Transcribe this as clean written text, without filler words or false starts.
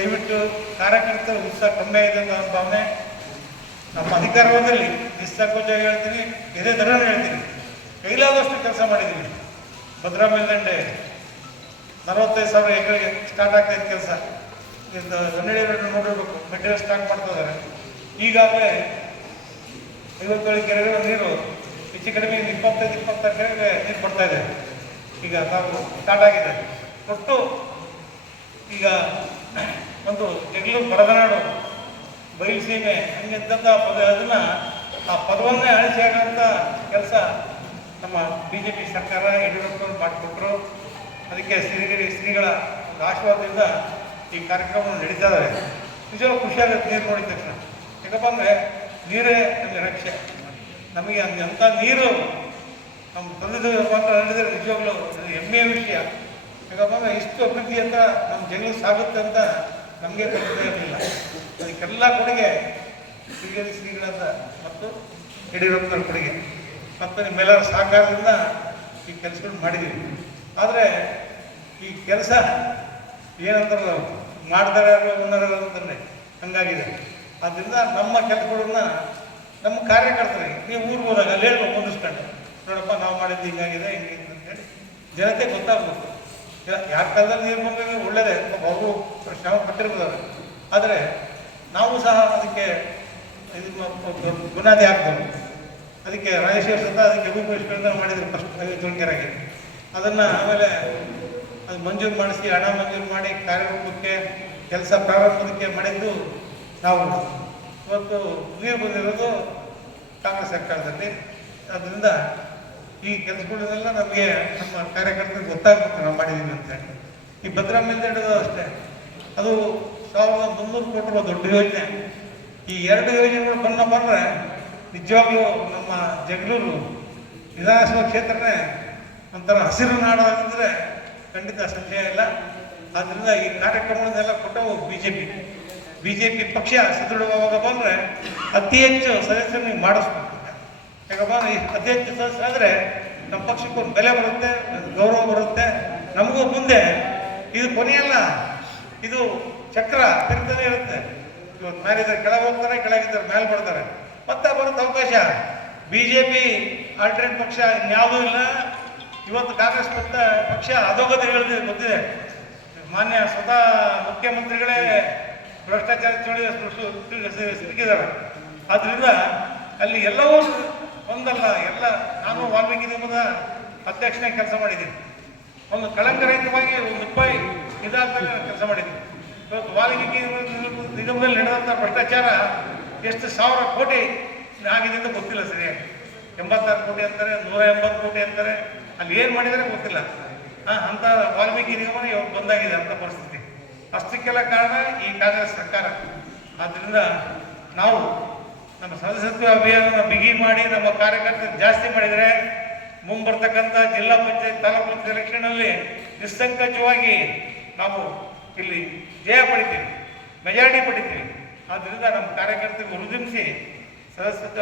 ದಯವಿಟ್ಟು ಕಾರ್ಯಕರ್ತರ ಉತ್ಸಾಹ ಕಮ್ಮಿ ಆಗಿದೆ ಅಂತ ನನ್ನ ಭಾವನೆ. ನಮ್ಮ ಅಧಿಕಾರದಲ್ಲಿ ನಿಸ್ಸಂಕೋಚವಾಗಿ ಹೇಳ್ತೀನಿ, ಇದೇ ಥರ ಹೇಳ್ತೀನಿ, ಕೈಲಾದಷ್ಟು ಕೆಲಸ ಮಾಡಿದ್ದೀವಿ. ಭದ್ರಾ ಮೇಲ್ದಂಡೆ 45,000 ಎಕರೆಗೆ ಸ್ಟಾರ್ಟ್ ಆಗ್ತಾಯಿದ್ದ ಕೆಲಸ ಇದು ನೋಡಿರ್ಬೇಕು, ಮೆಟೀರಿಯಲ್ ಸ್ಟಾರ್ಟ್ ಮಾಡ್ತಾ ಇದ್ದಾರೆ. ಈಗಾಗಲೇ 57 ಕೆರೆಗಳ ನೀರು ಹೆಚ್ಚು ಕಡಿಮೆ 25-26 ಕೆರೆಗೆ ನೀರು ಬರ್ತಾ ಇದೆ. ಈಗ ನಾವು ಸ್ಟಾರ್ಟ್ ಆಗಿದೆ. ಒಟ್ಟು ಈಗ ಒಂದು ಜಗಳೂರು ಬಡಗನಾಡು ಬಯಲುಸೀಮೆ ಹಂಗಿದ್ದಂಥ ಪದ, ಅದನ್ನು ಆ ಪದವನ್ನೇ ಅಳಿಸಿ ಆಗೋಂಥ ಕೆಲಸ ನಮ್ಮ BJP ಸರ್ಕಾರ ಯಡಿಯೂರಪ್ಪನವರು ಮಾಡಿಕೊಟ್ರು. ಅದಕ್ಕೆ ಶ್ರೀಗಳ ಒಂದು ಆಶೀರ್ವಾದದಿಂದ ಈ ಕಾರ್ಯಕ್ರಮ ನಡೀತಾ ಇದ್ದಾರೆ. ನಿಜವಾಗ್ಲೂ ಖುಷಿಯಾಗುತ್ತೆ ನೀರು ನೋಡಿದ ತಕ್ಷಣ. ಯಾಕಪ್ಪ ಅಂದರೆ ನೀರೇ ನಮಗೆ ರಕ್ಷೆ. ನಮಗೆ ಅಂಥ ನೀರು ನಮ್ಮ ತಂದೆ ಮಾತ್ರ ನಡೆದರೆ ನಿಜವಾಗ್ಲೂ ಹೆಮ್ಮೆಯ ವಿಷಯ. ಯಾಕಪ್ಪ ಅಂದರೆ ಇಷ್ಟು ಅಭಿವೃದ್ಧಿ ಅಂತ ನಮ್ಮ ಜಗಳ ಸಾಗುತ್ತೆ ಅಂತ ನಮಗೆ ಕಲ್ಪನೆ ಇರಲಿಲ್ಲ. ಅದಕ್ಕೆಲ್ಲ ಕೊಡುಗೆ ಶ್ರೀಗಳಂತ ಮತ್ತು ಯಡಿಯೂರಪ್ಪನವ್ರ ಕೊಡುಗೆ ಮತ್ತು ನಿಮ್ಮೆಲ್ಲರ ಸಹಕಾರದಿಂದ ಈ ಕೆಲಸಗಳು ಮಾಡಿದ್ದೀವಿ. ಆದರೆ ಈ ಕೆಲಸ ಏನಂತಾರಲ್ಲ, ಮಾಡ್ತಾರೆ ಅಂತಂದರೆ ಹಂಗಾಗಿದೆ. ಆದ್ದರಿಂದ ನಮ್ಮ ಕೆಲಸಗಳನ್ನ ನಮ್ಮ ಕಾರ್ಯಕರ್ತರಿಗೆ ನೀವು ಊರಿಗೆ ಹೋದಾಗ ಅಲ್ಲಿ ಹೇಳ್ಬೇಕು, ಮುಂದಿಸ್ಕೊಂಡು ನೋಡಪ್ಪ ನಾವು ಮಾಡಿದ್ದು ಹಿಂಗಾಗಿದೆ ಹಿಂಗೆ ಅಂತೇಳಿ ಜನತೆ ಗೊತ್ತಾಗ್ಬೇಕು. ಯಾರ ಕಾಲದಲ್ಲಿ ನೀರು ಬಂದಾಗ ಒಳ್ಳೆಯದೇ, ಅವರು ಶ್ರಮ ಪಟ್ಟಿರ್ಬೋದಾರೆ. ಆದರೆ ನಾವು ಸಹ ಅದಕ್ಕೆ ಬುನಾದಿ ಹಾಕ್ತೇವೆ. ಅದಕ್ಕೆ ರಾಜೇಶ್ವರ ಸತ ಅದಕ್ಕೆ ರೂಪೇಶ್ವರ ಮಾಡಿದ್ರು ಫಸ್ಟ್ 57 ಕೆರೆಗೆ. ಅದನ್ನು ಆಮೇಲೆ ಅದು ಮಂಜೂರು ಮಾಡಿಸಿ, ಹಣ ಮಂಜೂರು ಮಾಡಿ ಕಾರ್ಯಕ್ರಮಕ್ಕೆ ಕೆಲಸ ಪ್ರಾರಂಭಕ್ಕೆ ಮಾಡಿದ್ದು ನಾವು. ಇವತ್ತು ನೀರು ಬಂದಿರೋದು ಕಾಂಗ್ರೆಸ್ ಸರ್ಕಾರದಲ್ಲಿ. ಅದರಿಂದ ಈ ಕೆಲಸಗಳನ್ನೆಲ್ಲ ನಮಗೆ ನಮ್ಮ ಕಾರ್ಯಕರ್ತರಿಗೆ ಗೊತ್ತಾಗಬೇಕು ನಾವು ಮಾಡಿದ್ದೀವಿ ಅಂತ. ಈ ಭದ್ರಾ ಮೇಲ್ದಂಡೆ ಅಷ್ಟೇ, ಅದು 1,300 ಕೋಟಿ ರೂಪಾಯಿ ದೊಡ್ಡ ಯೋಜನೆ. ಈ 2 ಯೋಜನೆಗಳು ಬಂದರೆ ನಿಜವಾಗ್ಲೂ ನಮ್ಮ ಜಗಳೂರು ವಿಧಾನಸಭಾ ಕ್ಷೇತ್ರನೇ ಒಂಥರ ಹಸಿರು ನಾಡು ಅಂದರೆ ಖಂಡಿತ ಸಂಶಯ ಇಲ್ಲ. ಆದ್ದರಿಂದ ಈ ಕಾರ್ಯಕ್ರಮಗಳನ್ನೆಲ್ಲ ಕೊಟ್ಟವು BJP ಪಕ್ಷ ಸದೃಢವಾಗ ಬಂದರೆ ಅತಿ ಹೆಚ್ಚು ಸದಸ್ಯರನ್ನು ಮಾಡಿಸ್ಬೇಕು. ಯಾಕಪ್ಪ ಅತಿ ಹೆಚ್ಚು ಸದಸ್ಯರಾದರೆ ನಮ್ಮ ಪಕ್ಷಕ್ಕೊಂದು ಬೆಲೆ ಬರುತ್ತೆ, ಗೌರವ ಬರುತ್ತೆ. ನಮಗೂ ಮುಂದೆ ಇದು ಕೊನೆಯಲ್ಲ, ಇದು ಚಕ್ರ ತಿರುಗ್ತಾನೆ ಇರುತ್ತೆ. ಇವತ್ತು ಮೇಲಿದ್ದಾರೆ ಕೆಳಗೆ ಹೋಗ್ತಾರೆ, ಕೆಳಗಿದ್ದಾರೆ ಮೇಲೆ ಬರ್ತಾರೆ, ಮತ್ತೆ ಬರುತ್ತೆ ಅವಕಾಶ. BJP ಆಲ್ಟರ್ನೇಟ್ ಪಕ್ಷ ಇನ್ಯಾವುದೂ ಇಲ್ಲ. ಇವತ್ತು ಕಾಂಗ್ರೆಸ್ ಪಕ್ಷ ಅಧೋಗತಿ ಗೊತ್ತಿದೆ. ಮಾನ್ಯ ಸ್ವತಃ ಮುಖ್ಯಮಂತ್ರಿಗಳೇ ಭ್ರಷ್ಟಾಚಾರ ಸಿಕ್ಕಿದ್ದಾರೆ. ಆದ್ದರಿಂದ ಅಲ್ಲಿ ಎಲ್ಲವೂ ಒಂದಲ್ಲ ಎಲ್ಲ. ನಾನು ವಾಲ್ಮೀಕಿ ನಿಗಮದ ಅಧ್ಯಕ್ಷನಾಗಿ ಕೆಲಸ ಮಾಡಿದ್ದೀನಿ. ಒಂದು ಕಳಂಕರಹಿತವಾಗಿ ₹1 ಇದಾದ್ಮೇಲೆ ನಾನು ಕೆಲಸ ಮಾಡಿದ್ದೀನಿ. ಇವತ್ತು ವಾಲ್ಮೀಕಿ ನಿಗಮದಲ್ಲಿ ನಡೆದಂಥ ಭ್ರಷ್ಟಾಚಾರ ಎಷ್ಟು 1,000 ಕೋಟಿ ಆಗಿದೆ ಅಂತ ಗೊತ್ತಿಲ್ಲ ಸರಿಯಾಗಿ. 86 ಕೋಟಿ ಅಂತಾರೆ, 180 ಕೋಟಿ ಅಂತಾರೆ. ಅಲ್ಲಿ ಏನು ಮಾಡಿದರೆ ಗೊತ್ತಿಲ್ಲ. ಅಂಥ ವಾಲ್ಮೀಕಿ ನಿಗಮನ ಇವಾಗ ಬಂದಾಗಿದೆ ಅಂಥ ಪರಿಸ್ಥಿತಿ. ಅಷ್ಟಕ್ಕೆಲ್ಲ ಕಾರಣ ಈ ಕಾಂಗ್ರೆಸ್ ಸರ್ಕಾರ. ಆದ್ದರಿಂದ ನಾವು ನಮ್ಮ ಸದಸ್ಯತ್ವ ಅಭಿಯಾನ ಬಿಗಿ ಮಾಡಿ ನಮ್ಮ ಕಾರ್ಯಕರ್ತರು ಜಾಸ್ತಿ ಮಾಡಿದರೆ ಮುಂಬರ್ತಕ್ಕಂಥ ಜಿಲ್ಲಾ ಪಂಚಾಯತ್ ತಾಲೂಕು ಪಂಚಾಯತ್ ಎಲೆಕ್ಷನಲ್ಲಿ ನಿಸ್ಸಂಕೋಚವಾಗಿ ನಾವು ಇಲ್ಲಿ ಜಯ ಪಡಿತೀವಿ, ಮೆಜಾರಿಟಿ ಪಡಿತೀವಿ. ಆದ್ದರಿಂದ ನಮ್ಮ ಕಾರ್ಯಕರ್ತರಿಗೆ ಹುರಿದುಂಬಿಸಿ ಸದಸ್ಯತ್ವ